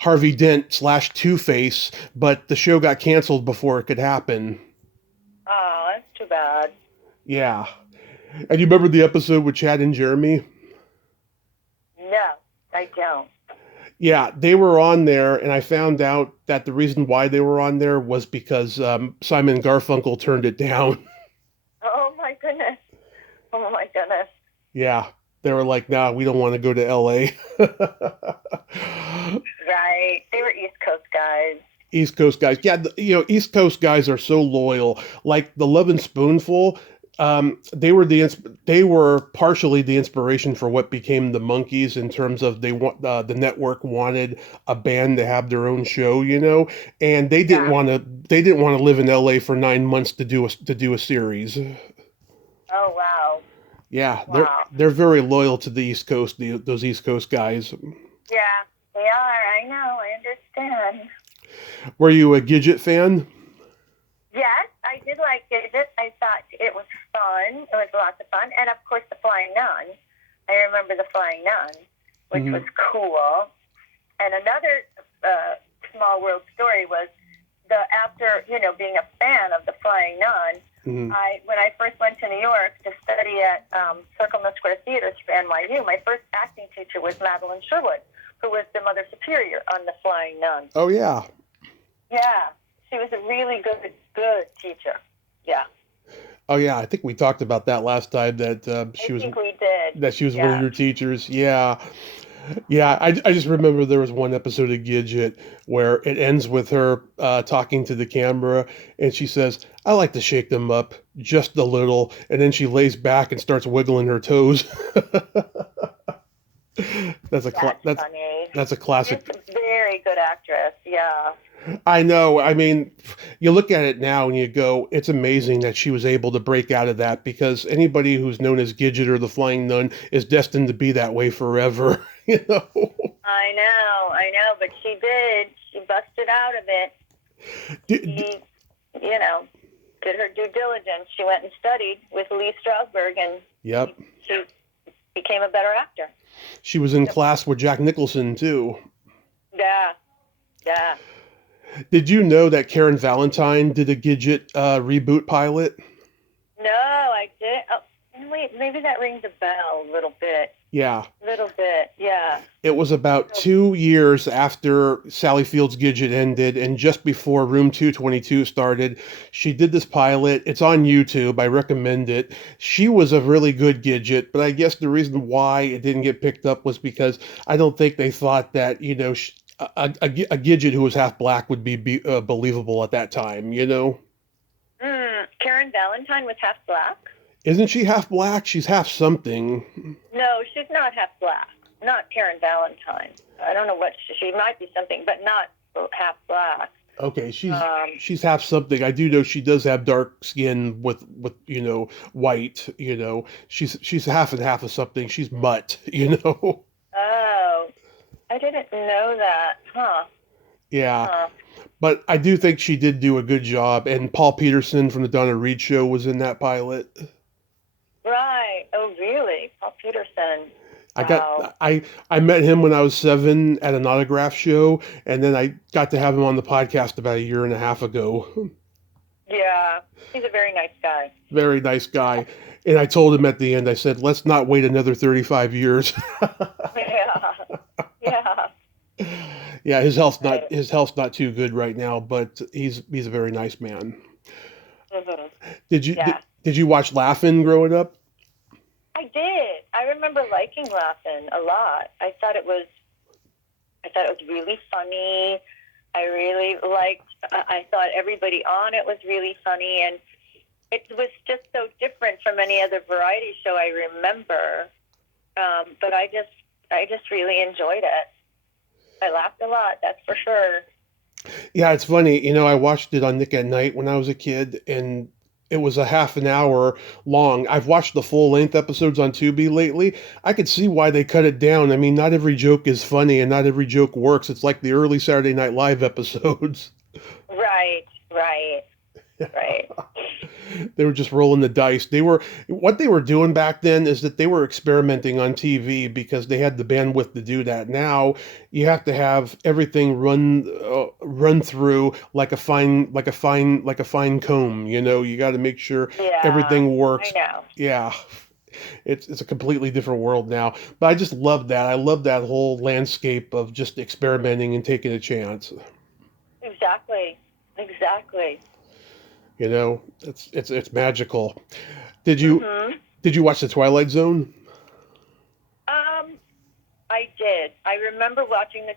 Harvey Dent / Two-Face, but the show got canceled before it could happen. Oh, that's too bad. Yeah. And you remember the episode with Chad and Jeremy? No, I don't. Yeah, they were on there, and I found out that the reason why they were on there was because Simon Garfunkel turned it down. Oh, my goodness. Oh, my goodness. Yeah, they were like, nah, we don't want to go to LA. Right. They were East Coast guys. East Coast guys. Yeah, East Coast guys are so loyal. Like the Love and Spoonful, they were partially the inspiration for what became the Monkees in terms of the network wanted a band to have their own show, and they didn't Yeah. want to live in LA for 9 months to do a series. Oh, wow. Yeah, Wow. they're very loyal to the East Coast, those East Coast guys. Yeah, they are. I know. I understand. Were you a Gidget fan? Yes, I did like Gidget. I thought it was fun. It was lots of fun. And, of course, the Flying Nun. I remember the Flying Nun, which was cool. And another small world story was after, being a fan of the Flying Nun, when I first went to New York to study at Circle in the Square Theater for NYU, my first acting teacher was Madeline Sherwood, who was the Mother Superior on the Flying Nun. Oh, yeah. Yeah, she was a really good teacher. Yeah. Oh, yeah, I think we talked about that last time, that I think we did. that she was one of your teachers. Yeah. Yeah, I just remember there was one episode of Gidget where it ends with her talking to the camera, and she says, I like to shake them up just a little, and then she lays back and starts wiggling her toes. That's funny. That's a classic. She's a very good actress, yeah. I know. I mean, you look at it now and you go, it's amazing that she was able to break out of that, because anybody who's known as Gidget or the Flying Nun is destined to be that way forever, I know, but she did. She busted out of it. She, did her due diligence. She went and studied with Lee Strasberg, and Yep. she became a better actor. She was in class with Jack Nicholson, too. Yeah. Did you know that Karen Valentine did a Gidget reboot pilot? No, I did. Oh, wait, maybe that rings a bell a little bit. Yeah. Little bit, yeah. It was about 2 years after Sally Field's Gidget ended, and just before Room 222 started. She did this pilot. It's on YouTube. I recommend it. She was a really good Gidget, but I guess the reason why it didn't get picked up was because I don't think they thought that, a Gidget who was half black would be believable at that time, Karen Valentine was half black? Isn't she half black? She's half something. No, she's not half black. Not Karen Valentine. I don't know what she might be something, but not half black. Okay, she's half something. I do know she does have dark skin with white. She's half and half of something. She's mutt. Oh, I didn't know that. Huh. Yeah. Huh. But I do think she did do a good job. And Paul Peterson from the Donna Reed show was in that pilot. Right. Oh, really? Paul Peterson. I got Wow. I met him when I was 7 at an autograph show, and then I got to have him on the podcast about a year and a half ago. Yeah. He's a very nice guy. Very nice guy. And I told him at the end, I said, let's not wait another 35 years. Yeah. Yeah. Yeah, Right. his health's not too good right now, but he's a very nice man. Hmm. Did you Yeah. did you watch Laugh-In growing up? I did. I remember liking Laughing a lot. I thought it was really funny. I really liked. I thought everybody on it was really funny, and it was just so different from any other variety show I remember. But I just really enjoyed it. I laughed a lot. That's for sure. Yeah, it's funny. You know, I watched it on Nick at Night when I was a kid, and it was a half an hour long. I've watched the full length episodes on Tubi lately. I could see why they cut it down. I mean, not every joke is funny and not every joke works. It's like the early Saturday Night Live episodes. Right. Right. Right. They were just rolling the dice. What they were doing back then is that they were experimenting on TV because they had the bandwidth to do that. Now you have to have everything run through like a fine comb. You know, you got to make sure Yeah. everything I works. know. Yeah, it's a completely different world now. But I just love that. I love that whole landscape of just experimenting and taking a chance. Exactly. Exactly. You know, it's magical. Did you Mhm. did you watch the Twilight Zone? Um, I did. I remember watching the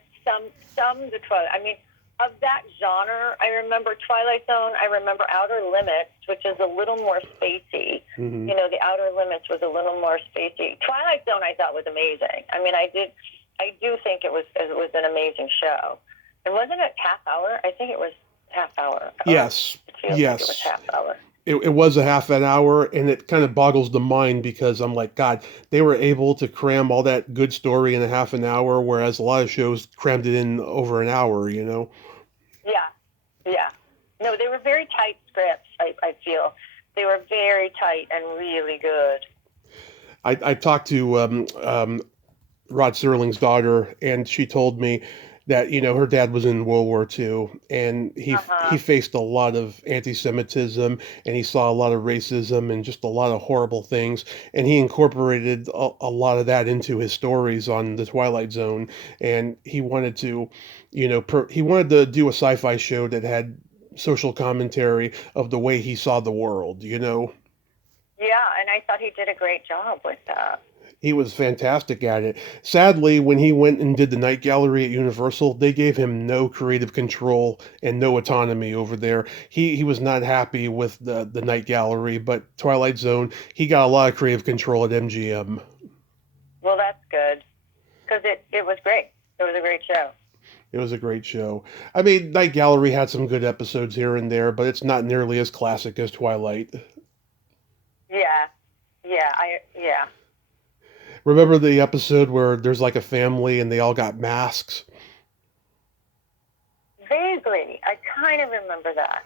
Twilight. I mean, of that genre, I remember Twilight Zone. I remember Outer Limits, which is a little more spacey. Hmm. You know, the Outer Limits was a little more spacey. Twilight Zone, I thought was amazing. I mean, I do think it was an amazing show. And wasn't it half hour? I think it was half hour. Or Yes, it feels like it was yes. half hour. It was a half an hour, and it kind of boggles the mind because I'm like, God, they were able to cram all that good story in a half an hour, whereas a lot of shows crammed it in over an hour, you know? Yeah, yeah. No, they were very tight scripts. I feel they were very tight and really good. I talked to Rod Serling's daughter, and she told me that her dad was in World War II, and Uh he huh. faced a lot of anti-Semitism, and he saw a lot of racism and just a lot of horrible things, and he incorporated a lot of that into his stories on the Twilight Zone, and he wanted to, he wanted to do a sci-fi show that had social commentary of the way he saw the world, you know. Yeah, and I thought he did a great job with that. He was fantastic at it. Sadly, when he went and did the night gallery at Universal, they gave him no creative control and no autonomy over there. He was not happy with the night gallery, but Twilight Zone, he got a lot of creative control at MGM. Well, that's good because it was great. It was a great show. It was a great show. I mean, Night Gallery had some good episodes here and there, but it's not nearly as classic as Twilight. Yeah, yeah. Remember the episode where there's like a family and they all got masks? Vaguely, I kind of remember that.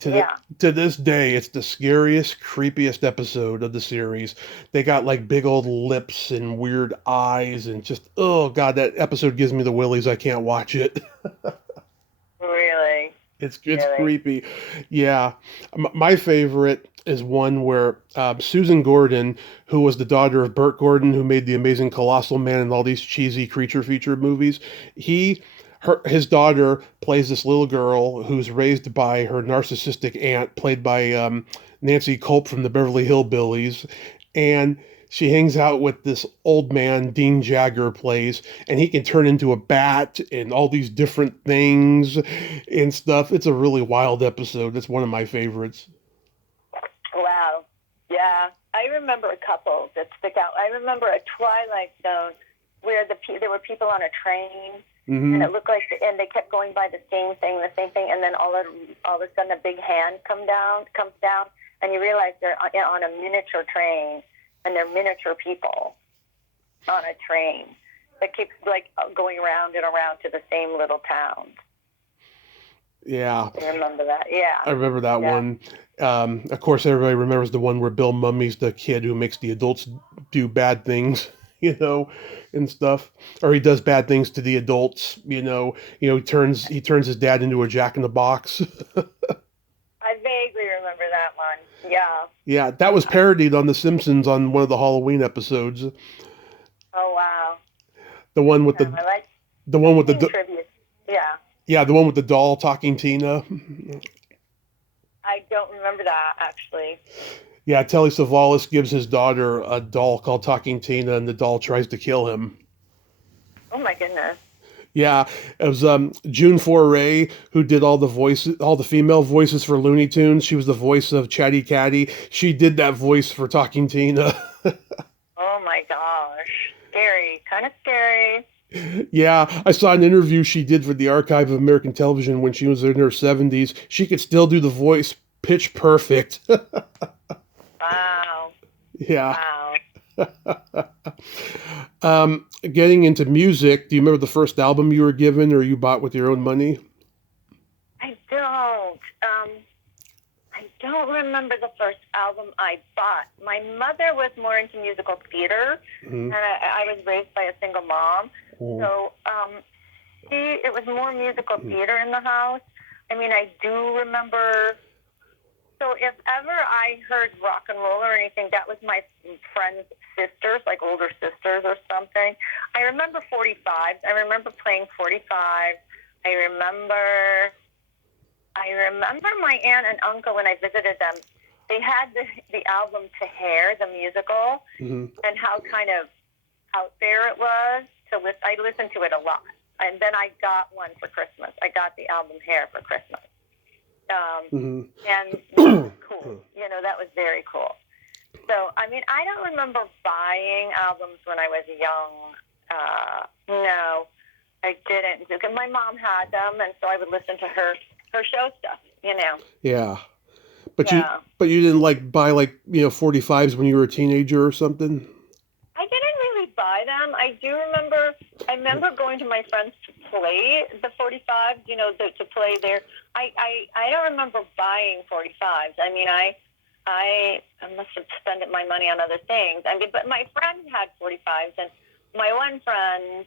To the, Yeah. to this day, it's the scariest, creepiest episode of the series. They got like big old lips and weird eyes, and just oh god, that episode gives me the willies. I can't watch it. Really, It's really. creepy. Yeah, my favorite is one where Susan Gordon, who was the daughter of Burt Gordon, who made the Amazing Colossal Man and all these cheesy creature feature movies. His daughter plays this little girl who's raised by her narcissistic aunt, played by Nancy Culp from the Beverly Hillbillies, and she hangs out with this old man Dean Jagger plays, and he can turn into a bat and all these different things and stuff. It's a really wild episode. It's one of my favorites. Wow. Yeah, I remember a couple that stick out. I remember a Twilight Zone where there were people on a train, and Hmm. it looked like, and they kept going by the same thing, and then all of a sudden a big hand comes down, and you realize they're on a miniature train, and they're miniature people on a train, that keeps like going around and around to the same little town. Yeah. I remember that. Yeah. I remember that one. Of course, everybody remembers the one where Bill Mummy's the kid who makes the adults do bad things, and stuff, or he does bad things to the adults. He turns his dad into a Jack in the Box. I vaguely remember that one. Yeah. Yeah, that was parodied on The Simpsons on one of the Halloween episodes. Oh wow. The one with I like the one with the tribute. Yeah. Yeah, the one with the doll talking Tina. I don't remember that, actually. Yeah, Telly Savalas gives his daughter a doll called Talking Tina, and the doll tries to kill him. Oh my goodness. Yeah, it was June Foray who did all the female voices for Looney Tunes. She was the voice of Chatty Catty. She did that voice for Talking Tina. Oh my gosh. Scary. Kind of scary. Yeah, I saw an interview she did for the Archive of American Television when she was in her 70s. She could still do the voice pitch perfect. Wow. Yeah. Wow. Getting into music, do you remember the first album you were given or you bought with your own money? I don't. I don't remember the first album I bought. My mother was more into musical theater, and I was raised by a single mom. So it was more musical theater in the house. I mean, I do remember. So if ever I heard rock and roll or anything, that was my friends' sisters, like older sisters or something. I remember 45s. I remember playing 45. I remember my aunt and uncle, when I visited them, they had the album To Hair, the musical, and how kind of out there it was. I listened to it a lot. And then I got one for Christmas. I got the album Hair for Christmas. And that was cool. That was very cool. So, I mean, I don't remember buying albums when I was young. No, I didn't. Because my mom had them, and so I would listen to her show stuff, Yeah. But you didn't buy 45s when you were a teenager or something? I didn't really buy them. I remember going to my friends to play the 45s, to play there. I don't remember buying 45s. I mean, I must have spent my money on other things. I mean, but my friends had 45s, and my one friend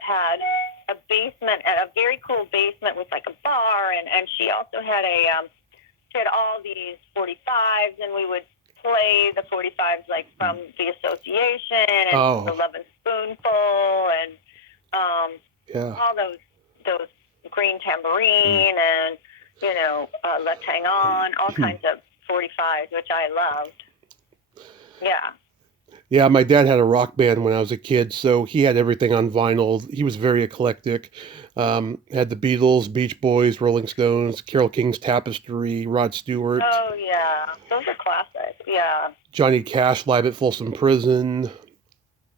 had a basement, a very cool basement with like a bar, and she also had she had all these 45s, and we would play the 45s like from the association and the Love and Spoonful and all those Green Tambourine and Let's Hang On, all kinds of 45s, which I loved. Yeah. Yeah, my dad had a rock band when I was a kid, so he had everything on vinyl. He was very eclectic. Had the Beatles, Beach Boys, Rolling Stones, Carole King's Tapestry, Rod Stewart. Oh, yeah. Those are classics, yeah. Johnny Cash live at Folsom Prison.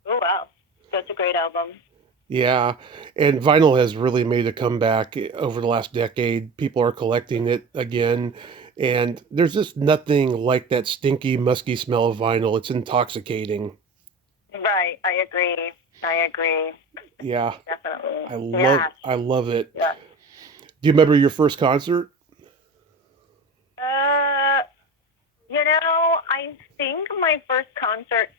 Oh, wow. That's a great album. Yeah, and vinyl has really made a comeback over the last decade. People are collecting it again. And there's just nothing like that stinky, musky smell of vinyl. It's intoxicating. Right. I agree. Yeah. Definitely. I love it. Yeah. Do you remember your first concert? I think my first concert,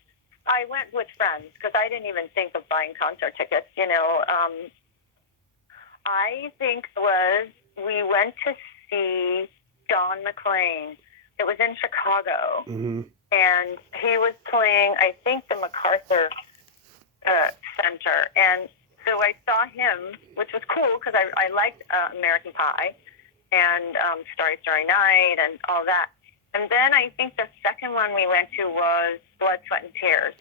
I went with friends because I didn't even think of buying concert tickets. I think we went to see Don McLean. It was in Chicago, and he was playing, I think, the MacArthur Center. And so I saw him, which was cool because I liked American Pie and Starry, Starry Night and all that. And then I think the second one we went to was Blood, Sweat, and Tears,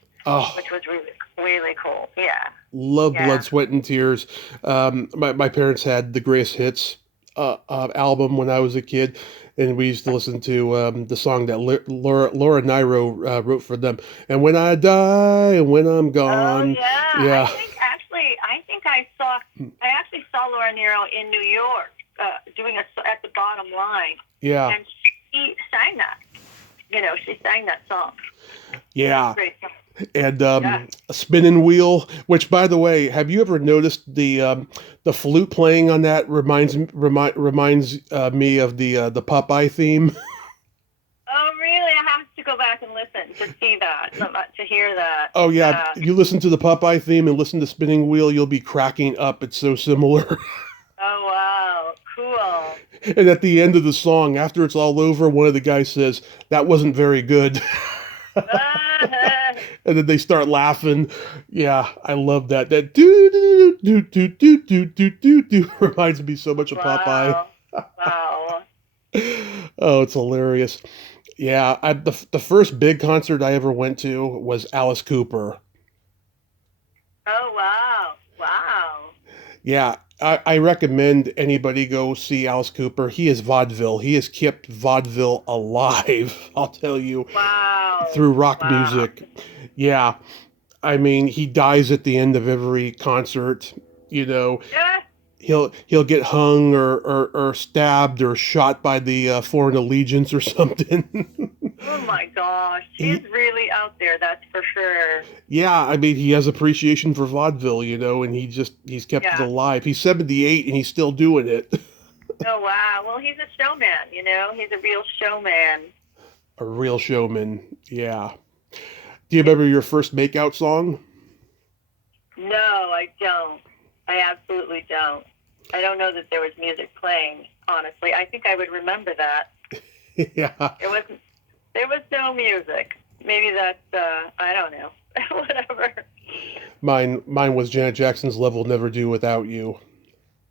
which was really, really cool. Yeah. Love Blood, Sweat, and Tears. My parents had the Greatest Hits album when I was a kid, and we used to listen to the song that Laura Nyro wrote for them. And when I die, and when I'm gone. Oh, yeah. I think I actually saw Laura Nyro in New York doing at the Bottom Line. Yeah. And she sang that. She sang that song. Yeah. Great song. And Yeah. a spinning wheel. Which, by the way, have you ever noticed the flute playing on that reminds me of the Popeye theme? Oh, really? I have to go back and listen to see that, to hear that. Oh yeah, Yeah. you listen to the Popeye theme and listen to Spinning Wheel, you'll be cracking up. It's so similar. Oh, wow. Cool. And at the end of the song, after it's all over, one of the guys says, "That wasn't very good." And then they start laughing. Yeah, I love that. That do do do do do do do do do reminds me so much of Popeye. Wow. Wow. Oh, it's hilarious. Yeah, the first big concert I ever went to was Alice Cooper. Oh, wow. Wow. Yeah, I recommend anybody go see Alice Cooper. He is vaudeville. He has kept vaudeville alive, I'll tell you, Wow. through rock Wow. music. Yeah, I mean, he dies at the end of every concert. You know, Yeah. he'll get hung or stabbed or shot by the Foreign Allegiance or something. Oh, my gosh. He's he, really out there, that's for sure. yeah, I mean, he has appreciation for vaudeville, and he's kept it Yeah. alive. He's 78 and he's still doing it. Oh, wow. Well, he's a showman, He's a real showman. A real showman. Yeah. Do you remember your first makeout song? No, I don't. I absolutely don't. I don't know that there was music playing, honestly. I think I would remember that. Yeah. There was no music. Maybe that's, I don't know. Whatever. Mine was Janet Jackson's Love Will Never Do Without You.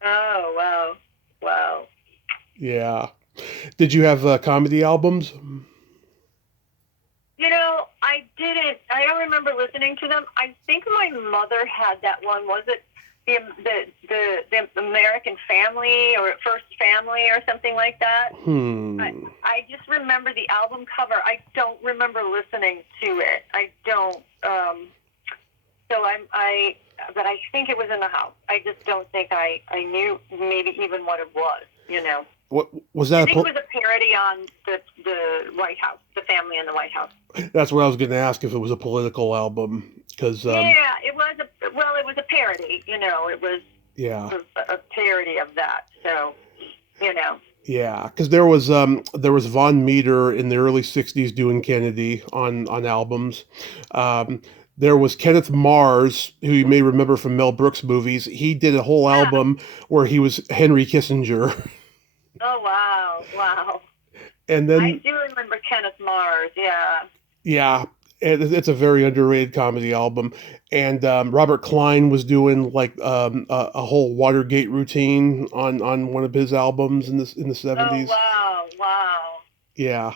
Oh, wow. Wow. Yeah. Did you have comedy albums? I didn't. I don't remember listening to them. I think my mother had that one. Was it the American Family or First Family or something like that? I just remember the album cover. I don't remember listening to it. I don't. But I think it was in the house. I just don't think I knew maybe even what it was. What was that? I think it was a parody on the White House, the family in the White House. That's what I was going to ask, if it was a political album, because yeah, it was it was a parody. It was a parody of that. So, Yeah, because there was Von Meter in the early '60s doing Kennedy on albums. There was Kenneth Mars, who you may remember from Mel Brooks movies. He did a whole album where he was Henry Kissinger. Oh, wow. Wow. And then I do remember Kenneth Mars, yeah. Yeah, it's a very underrated comedy album. And Robert Klein was doing like a whole Watergate routine on one of his albums in the '70s. Oh, wow. Wow. Yeah.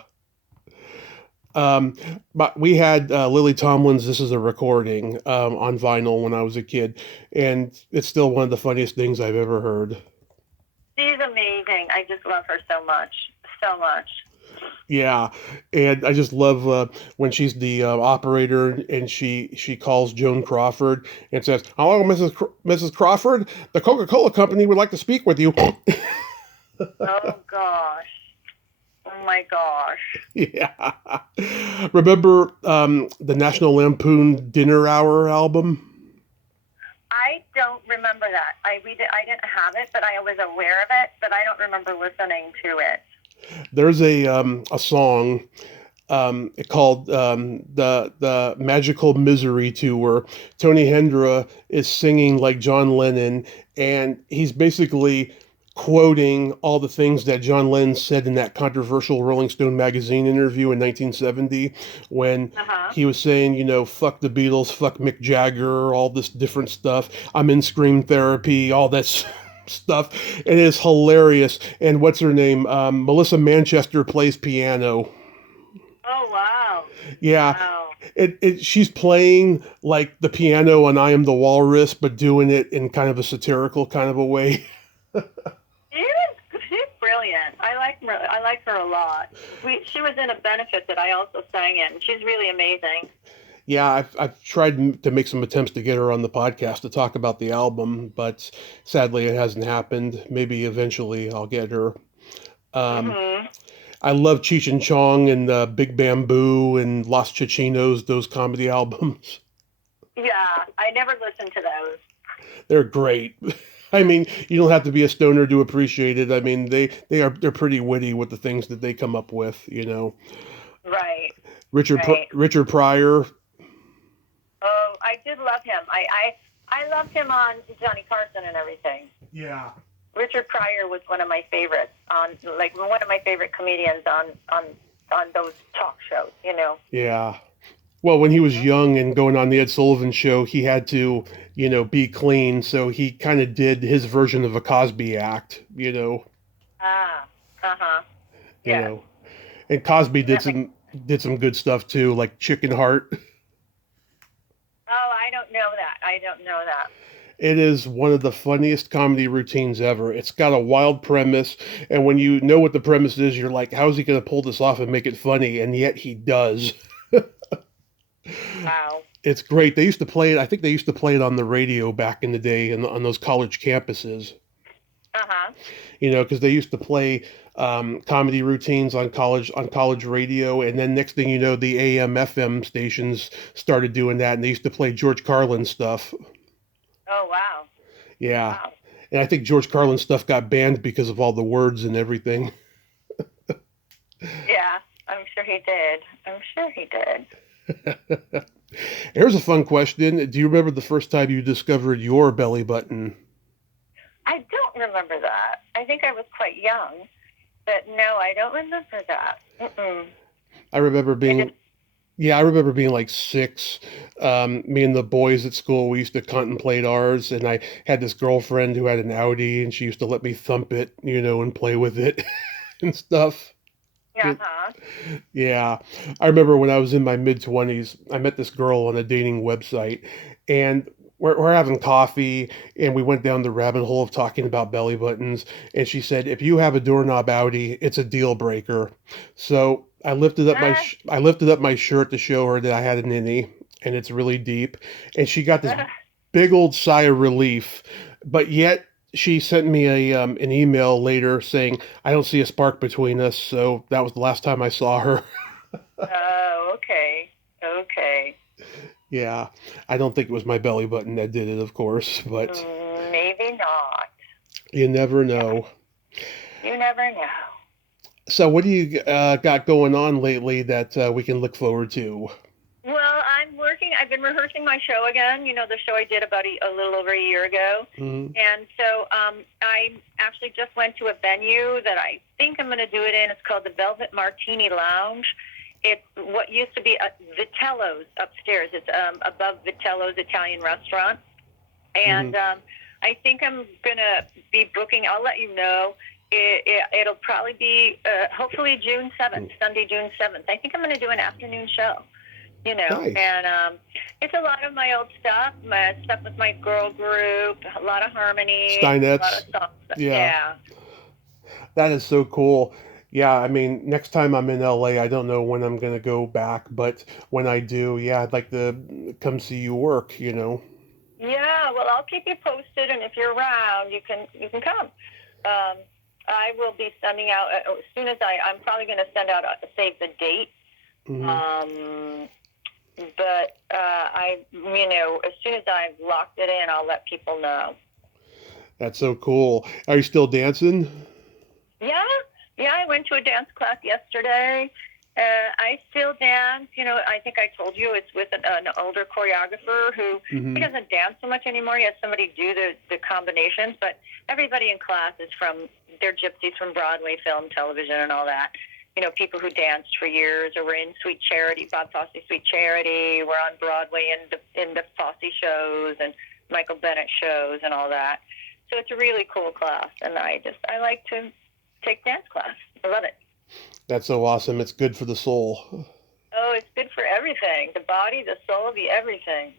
But we had Lily Tomlin's "This Is a Recording" on vinyl when I was a kid, and it's still one of the funniest things I've ever heard. She's amazing. I just love her so much. So much. Yeah, and I just love when she's the operator and she calls Joan Crawford and says, "Hello, Mrs. Crawford. The Coca-Cola Company would like to speak with you." Oh, gosh. Oh, my gosh. Yeah. Remember the National Lampoon Dinner Hour album? I don't remember that. I didn't have it, but I was aware of it, but I don't remember listening to it. There's a song called the Magical Misery Tour. Tony Hendra is singing like John Lennon, and he's basically quoting all the things that John Lennon said in that controversial Rolling Stone magazine interview in 1970 when he was saying, fuck the Beatles, fuck Mick Jagger, all this different stuff. I'm in scream therapy, all that stuff. It is hilarious. And what's her name? Melissa Manchester plays piano. Oh, wow. Yeah. Wow. She's playing like the piano on I Am the Walrus, but doing it in kind of a satirical kind of a way. She's brilliant. I like her a lot. She was in a benefit that I also sang in. She's really amazing. Yeah, I've tried to make some attempts to get her on the podcast to talk about the album, but sadly it hasn't happened. Maybe eventually I'll get her. I love Cheech and Chong and Big Bamboo and Los Chichinos, those comedy albums. Yeah, I never listened to those. They're great. I mean, you don't have to be a stoner to appreciate it. I mean, they're pretty witty with the things that they come up with, you know. Right, right. Richard Pryor. Oh, I did love him. I loved him on Johnny Carson and everything. Yeah. Richard Pryor was one of my favorites one of my favorite comedians on those talk shows, you know. Yeah. Well, when he was young and going on the Ed Sullivan show, he had to, you know, be clean. So he kind of did his version of a Cosby act, you know. Ah, uh-huh. You Yeah. know. And Cosby did some good stuff too, like Chicken Heart. Oh, I don't know that. I don't know that. It is one of the funniest comedy routines ever. It's got a wild premise, and when you know what the premise is, you're like, how is he going to pull this off and make it funny? And yet he does. Wow. It's great. They used to play it. I think they used to play it on the radio back in the day on those college campuses. Uh-huh. You know, because they used to play comedy routines on college radio, and then next thing you know, the AM FM stations started doing that, and they used to play George Carlin stuff. Oh, wow. Yeah. Wow. And I think George Carlin stuff got banned because of all the words and everything. Yeah, I'm sure he did. I'm sure he did. Here's a fun question. Do you remember the first time you discovered your belly button? I don't remember that. I think I was quite young, but no, I don't remember that. Mm-mm. I remember being, yeah, I remember being like 6. Me and the boys at school, we used to contemplate ours, and I had this girlfriend who had an Audi, and she used to let me thump it, you know, and play with it and stuff. Uh-huh. Yeah. I remember when I was in my mid-20s, I met this girl on a dating website, and we're having coffee, and we went down the rabbit hole of talking about belly buttons, and she said, if you have a doorknob Audi, it's a deal breaker. So I lifted up my shirt to show her that I had an innie, and it's really deep, and she got this big old sigh of relief, but yet she sent me an email later saying, I don't see a spark between us, so that was the last time I saw her. Oh, okay. Okay. Yeah, I don't think it was my belly button that did it, of course, but Maybe not. you never know. You never know. So what do you got going on lately that we can look forward to? Well, I've been rehearsing my show again, you know, the show I did about a little over a year ago. Mm-hmm. And so I actually just went to a venue that I think I'm going to do it in. It's called the Velvet Martini Lounge. It's what used to be Vitello's upstairs. It's above Vitello's Italian restaurant. And I think I'm going to be booking, I'll let you know. It'll probably be hopefully June 7th, Sunday, June 7th. I think I'm going to do an afternoon show, you know. Nice. And it's a lot of my old stuff, my stuff with my girl group, a lot of harmony, Steinettes. a lot of songs. Yeah. That is so cool. Yeah, I mean, next time I'm in LA, I don't know when I'm going to go back, but when I do, yeah, I'd like to come see you work, you know. Yeah, well, I'll keep you posted, and if you're around, you can come. I will be sending out as soon as I'm probably going to send out a save the date. Mm-hmm. But as soon as I've locked it in, I'll let people know. That's so cool. Are you still dancing? Yeah, I went to a dance class yesterday. I still dance. You know, I think I told you it's with an older choreographer who he doesn't dance so much anymore. He has somebody do the combinations, but everybody in class they're gypsies from Broadway, film, television, and all that. You know, people who danced for years or were in Sweet Charity, Bob Fosse Sweet Charity, were on Broadway in the Fosse shows and Michael Bennett shows and all that. So it's a really cool class, and I like to take dance class. I love it. That's so awesome. It's good for the soul. Oh, it's good for everything. The body, the soul, the everything.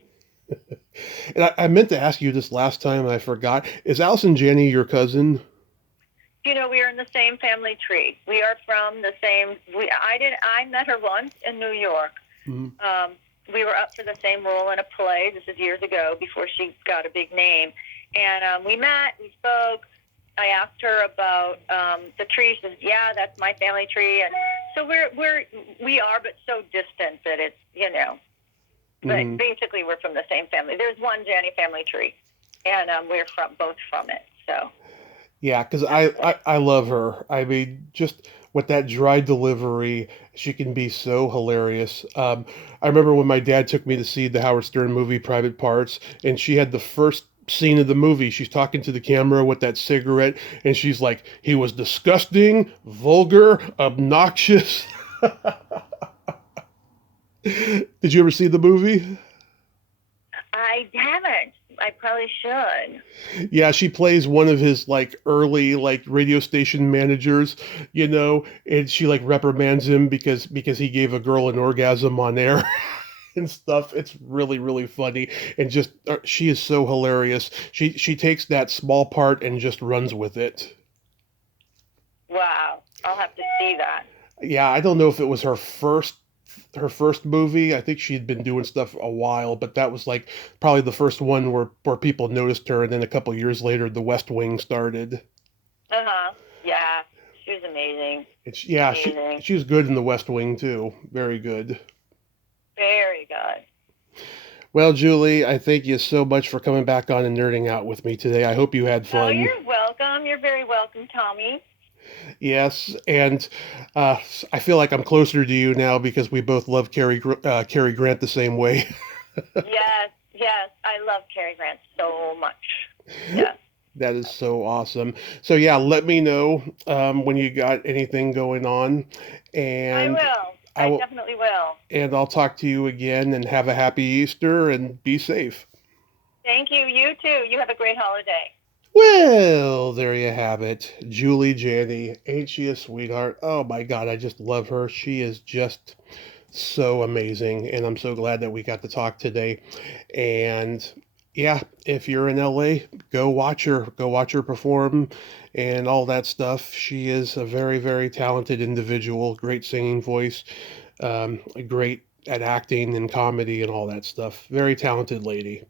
And I meant to ask you this last time, and I forgot. Is Alison Janney your cousin? You know, we are in the same family tree. We are from the same. I met her once in New York. Mm-hmm. We were up for the same role in a play. This is years ago, before she got a big name. And we met. We spoke. I asked her about the tree. She says, "Yeah, that's my family tree." And so we are, but so distant that it's, but basically we're from the same family. There's one Janney family tree, and we're both from it. So. Yeah, because I love her. I mean, just with that dry delivery, she can be so hilarious. I remember when my dad took me to see the Howard Stern movie Private Parts, and she had the first scene of the movie. She's talking to the camera with that cigarette, and she's like, "He was disgusting, vulgar, obnoxious." Did you ever see the movie? I haven't. I probably should. Yeah, she plays one of his like early like radio station managers, and she like reprimands him because he gave a girl an orgasm on air and stuff. It's really really funny, and just she is so hilarious. She takes that small part and just runs with it. Wow, I'll have to see that. Yeah, I don't know if it was her first movie. I think she'd been doing stuff a while, but that was like probably the first one where people noticed her, and then a couple years later, The West Wing started. Yeah, she was amazing. Amazing. She was good in The West Wing too. Very good. Very good. Well, Julie, I thank you so much for coming back on and nerding out with me today. I hope you had fun. Oh, you're welcome. You're very welcome, Tommy. Yes, and I feel like I'm closer to you now because we both love Cary Grant the same way. Yes, I love Cary Grant so much. Yes. That is so awesome. So yeah, let me know when you got anything going on, and I definitely will. And I'll talk to you again. And have a happy Easter and be safe. Thank you. You too. You have a great holiday. Well, there you have it. Julie Janney. Ain't she a sweetheart? Oh my God, I just love her. She is just so amazing. And I'm so glad that we got to talk today. And yeah, if you're in LA, go watch her. Go watch her perform and all that stuff. She is a very, very talented individual. Great singing voice. Great at acting and comedy and all that stuff. Very talented lady.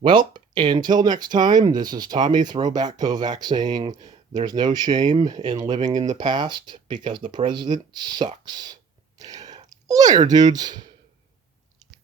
Well, until next time, this is Tommy Throwback Kovac saying there's no shame in living in the past because the president sucks. Later, dudes.